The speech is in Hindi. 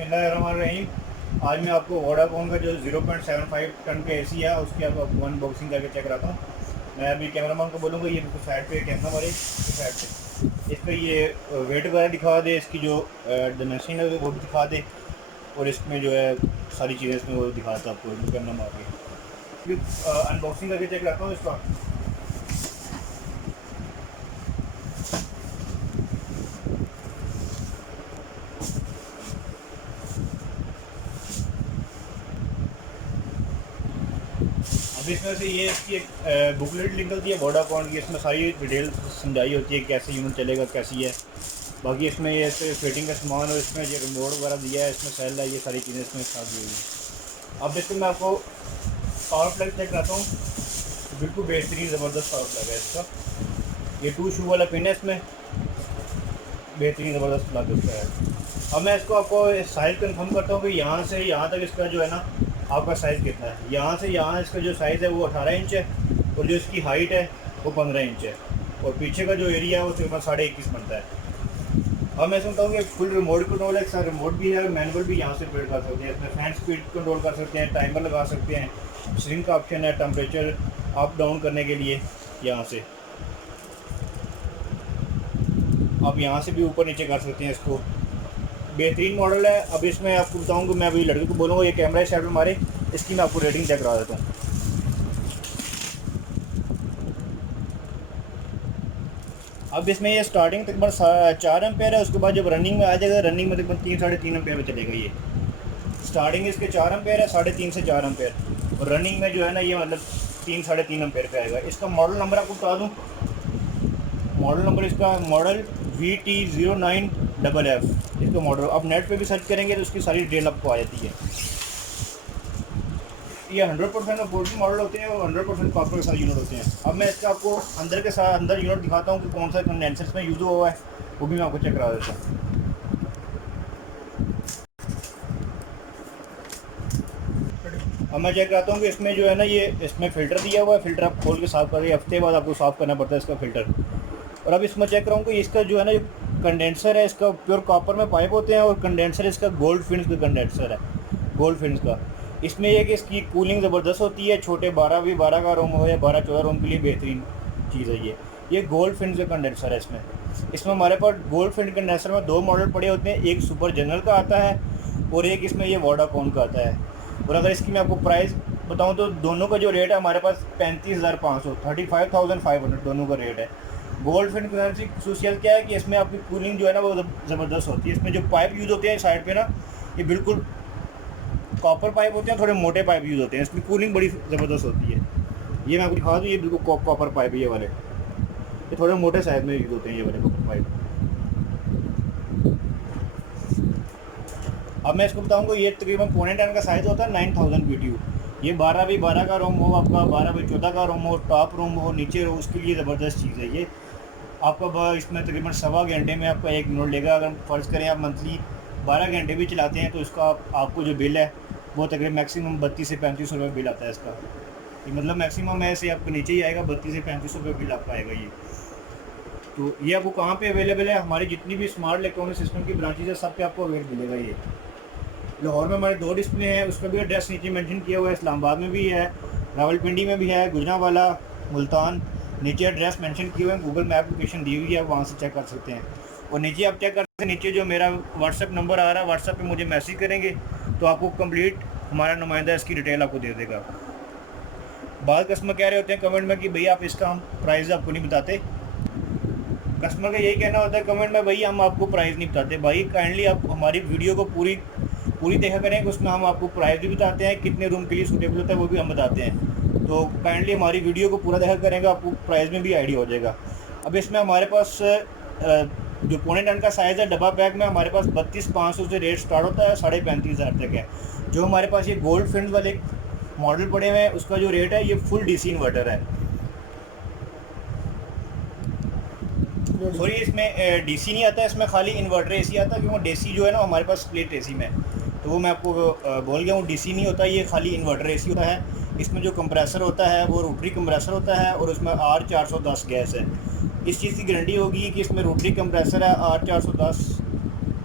बिस्मिल्लाहिर्रहमानिर्रहीम। आज मैं आपको वोडाफोन का जो 0.75 टन का एसी है उसकी आपको अनबॉक्सिंग करके चेक कराता हूँ। मैं अभी कैमरामैन को बोलूँगा ये बिल्कुल साइड पे कैमरा हमारे साइड पे इस पर ये वेट वगैरह दिखा दे, इसकी जो डायमेंशन है वो भी दिखा दे, और इसमें जो है सारी चीज़ें इसमें वो दिखाता है आपको कैमरा मार के। अनबॉक्सिंग करके चेक कराता हूँ इसका। अब इसमें से ये इसकी एक बुकलेट निकलती है वोडाफोन की, इसमें सारी डिटेल समझाई होती है कैसे यूनिट चलेगा कैसी है। बाकी इसमें ये फिटिंग का सामान और इसमें ये रिमोट वगैरह दिया है, इसमें सेल है, ये सारी चीज़ें इसमें साथ दी हुई हैं। अब इसमें मैं आपको पावर प्लग चेक कराता हूँ। बिल्कुल बेहतरीन ज़बरदस्त पावर प्लग है इसका। ये 2 शू वाला पिन है, इसमें बेहतरीन ज़बरदस्त प्लग इसका है। अब मैं इसको आपको साइज़ कंफर्म करता हूँ कि यहाँ से यहाँ तक इसका जो है ना आपका साइज़ कितना है। यहाँ से यहाँ इसका जो साइज़ है वो 18 इंच है, और जो इसकी हाइट है वो 15 इंच है, और पीछे का जो एरिया है वो तकरीबन 21.5 बनता है। अब मैं समझता हूँ कि फुल रिमोट कंट्रोल है, इसका रिमोट भी है, मैनुअल भी यहाँ से ऑपरेट कर सकते हैं। इसमें फैन स्पीड कंट्रोल कर सकते हैं, टाइमर लगा सकते हैं, श्रिंक का ऑप्शन है, टेम्परेचर अप डाउन करने के लिए यहाँ से। आप यहाँ से भी ऊपर नीचे कर सकते हैं इसको। बेहतरीन मॉडल है। अब इसमें आपको बताऊँगा, मैं अभी लड़के को बोलूँगा ये कैमरा साइड में मारे, इसकी मैं आपको रेटिंग चेक करा देता हूँ। अब इसमें ये स्टार्टिंग तकरीबन 4 एम्पेयर है, उसके बाद जब रनिंग में आ जाएगा, रनिंग में तकरीबन 3-3.5 एम्पेयर में चलेगा। ये स्टार्टिंग इसके 4 एम्पेयर है, 3.5 से 4 एम्पेयर, और रनिंग में जो है ना ये मतलब 3-3.5 एम्पेयर पे आएगा। इसका मॉडल नंबर आपको बता दूँ, मॉडल नंबर इसका मॉडल VT09FF इसका मॉडल। आप नेट पे भी सर्च करेंगे तो उसकी सारी डिटेल आपको आ जाती है। ये 100% अफोर्डेबल मॉडल होते हैं और 100% कॉपर के साथ यूनिट होते हैं। अब मैं इसका आपको अंदर के साथ अंदर यूनिट दिखाता हूँ कि कौन सा कंडेंसर इसमें यूज़ हुआ है, वो भी मैं आपको चेक करा देता हूँ। अब मैं चेक कराता हूँ कि इसमें जो है ना ये इसमें फ़िल्टर दिया हुआ है। फ़िल्टर आप खोल के साफ़ कर रहे हैं, हफ्ते बाद आपको साफ़ करना पड़ता है इसका फ़िल्टर। और अब इसमें चेक कराऊँ कि इसका जो है ना कंडेंसर है, इसका प्योर कॉपर में पाइप होते हैं, और कंडेंसर इसका गोल्ड फिनिश का कंडेंसर है, गोल्ड फिनिश का। इसमें यह कि इसकी कूलिंग ज़बरदस्त होती है, छोटे 12 का रूम हो या 12-14 रूम के लिए बेहतरीन चीज़ है ये गोल्ड फिनिश का कंडेंसर है। इसमें हमारे पास गोल्ड फिनिश कंडेंसर में 2 मॉडल पड़े होते हैं, एक सुपर जनरल का आता है और एक इसमें ये वोडाफोन का आता है। और अगर इसकी मैं आपको प्राइस बताऊं तो दोनों का जो रेट है हमारे पास 35,500 35,500 दोनों का रेट है। गोल्ड फिन की खसूसियत क्या है कि इसमें आपकी कूलिंग जो है ना वो ज़बरदस्त होती है। इसमें जो पाइप यूज़ होते हैं साइड पे ना, ये बिल्कुल कॉपर पाइप होते हैं, थोड़े मोटे पाइप यूज़ होते हैं, इसमें कूलिंग बड़ी ज़बरदस्त होती है। ये मैं आपको दिखा दूँ, ये बिल्कुल कॉपर पाइप है, ये वाले ये थोड़े मोटे साइज में यूज़ होते हैं ये वाले कॉपर पाइप। अब मैं इसको बताऊंगा, ये तकरीबन 0.5 का साइज़ होता है, 9000 BTU। ये 12x12 का रूम हो, आपका 12x14 का रूम हो, टॉप रूम हो, नीचे हो, उसके लिए ज़बरदस्त चीज़ है ये। आपका इसमें तकरीबन 1.25 घंटे में आपका 1 मिनट लेगा। अगर फ़र्ज़ करें आप मंथली 12 घंटे भी चलाते हैं तो इसका आपको जो बिल है वो तकरीबन मैक्सिमम 32 से 35 रुपये बिल आता है इसका। ये मतलब मैक्सिमम है, ऐसे आपको नीचे ही आएगा, 32 से 35 रुपये बिल आपका आएगा ये। तो ये आपको कहाँ पे अवेलेबल है? हमारी जितनी भी स्मार्ट इलेक्ट्रॉनिक सिस्टम की ब्रांचेज है सब पे आपको अवेलेबल मिलेगा ये। लाहौर में हमारे 2 डिस्प्ले हैं, उसका भी एड्रेस नीचे मेंशन किया हुआ है। इस्लामाबाद में भी है, रावलपिंडी में भी है, गुजरांवाला, मुल्तान, नीचे एड्रेस मेंशन किए हुए हैं। गूगल मैप लोकेशन दी हुई है, आप वहाँ से चेक कर सकते हैं। और नीचे आप चेक कर सकते हैं, नीचे जो मेरा व्हाट्सएप नंबर आ रहा है, व्हाट्सएप पे मुझे मैसेज करेंगे तो आपको कंप्लीट हमारा नुमाइंदा इसकी डिटेल आपको दे देगा। बाद कस्टमर कह रहे होते हैं कमेंट में कि भैया आप इसका हम प्राइस आपको नहीं बताते। कस्टमर का यही कहना होता है कमेंट में, भाई हम आपको प्राइस नहीं बताते। भाई काइंडली आप हमारी वीडियो को पूरी देखा करें, उसमें हम आपको प्राइस भी बताते हैं, कितने रूम के लिए सूटेबल होता है वो भी हम बताते हैं। तो काइंडली हमारी वीडियो को पूरा देखा करेंगे, आपको प्राइस में भी आइडिया हो जाएगा। अब इसमें हमारे पास जो 0.5 का साइज़ है, डब्बा पैक में हमारे पास 32,500 से रेट स्टार्ट होता है, 35,500 तक है। जो हमारे पास ये गोल्ड फिन्स वाले मॉडल पड़े हुए हैं उसका जो रेट है ये फुल DC इन्वर्टर है। सॉरी, इसमें DC नहीं आता है, इसमें खाली इन्वर्टर AC आता है, क्योंकि DC जो है ना हमारे पास स्प्लिट AC में, तो वो मैं आपको बोल गया हूँ, DC नहीं होता, ये खाली इन्वर्टर AC होता है। इसमें जो कंप्रेसर होता है वो रोटरी कंप्रेसर होता है, और उसमें R410 गैस है। इस चीज़ की गारंटी होगी कि इसमें रोटरी कंप्रेसर है, R410